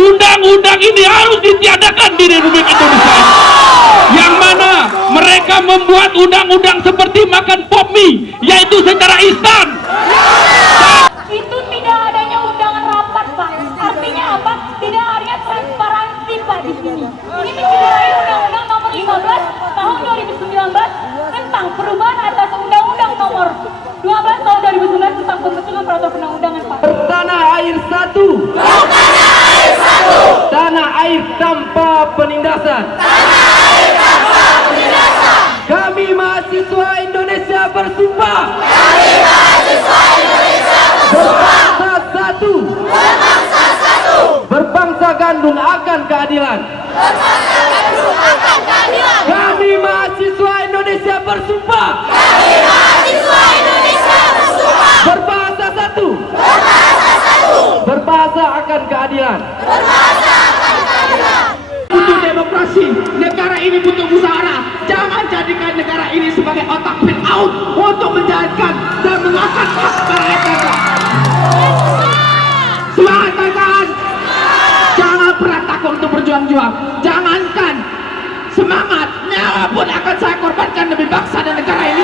undang-undang ini harus ditiadakan di Republik Indonesia, yang mana mereka membuat undang-undang seperti makan pop mie, yaitu secara instan. Itu tidak adanya undangan rapat, Pak. Artinya apa? Tidak adanya transparansi, Pak, di sini. Ini mencederai Undang-Undang Nomor 15 Tahun 2019 tentang perubahan atas Undang-Undang Nomor 12 Tahun 2019 tentang pembentukan peraturan perundang-undangan, Pak. Tanah air satu. Tanah air satu. Tanah air tanpa penindasan. Tanah air tanpa penindasan. Kami mahasiswa Indonesia bersumpah. Kami mahasiswa Indonesia bersumpah. Berbangsa satu. Berbangsa satu. Berbangsa gandung akan keadilan. Berbangsa gandung akan keadilan. Kami mahasiswa Indonesia bersumpah. Kami mahasiswa Indonesia bersumpah. Berbahasa satu. Berbahasa satu. Berbahasa akan keadilan. Berbahasa akan keadilan. Butuh demokrasi, negara ini butuh musyawarah. Jangan jadikan negara ini sebagai otak fit out untuk menjalankan dan mengangkat hak rakyat kita. Semangat kawan-kawan. Jangan pernah takut untuk berjuang-juang. Jangankan semangat, nyawa pun akan saya korbankan demi bangsa dan negara ini.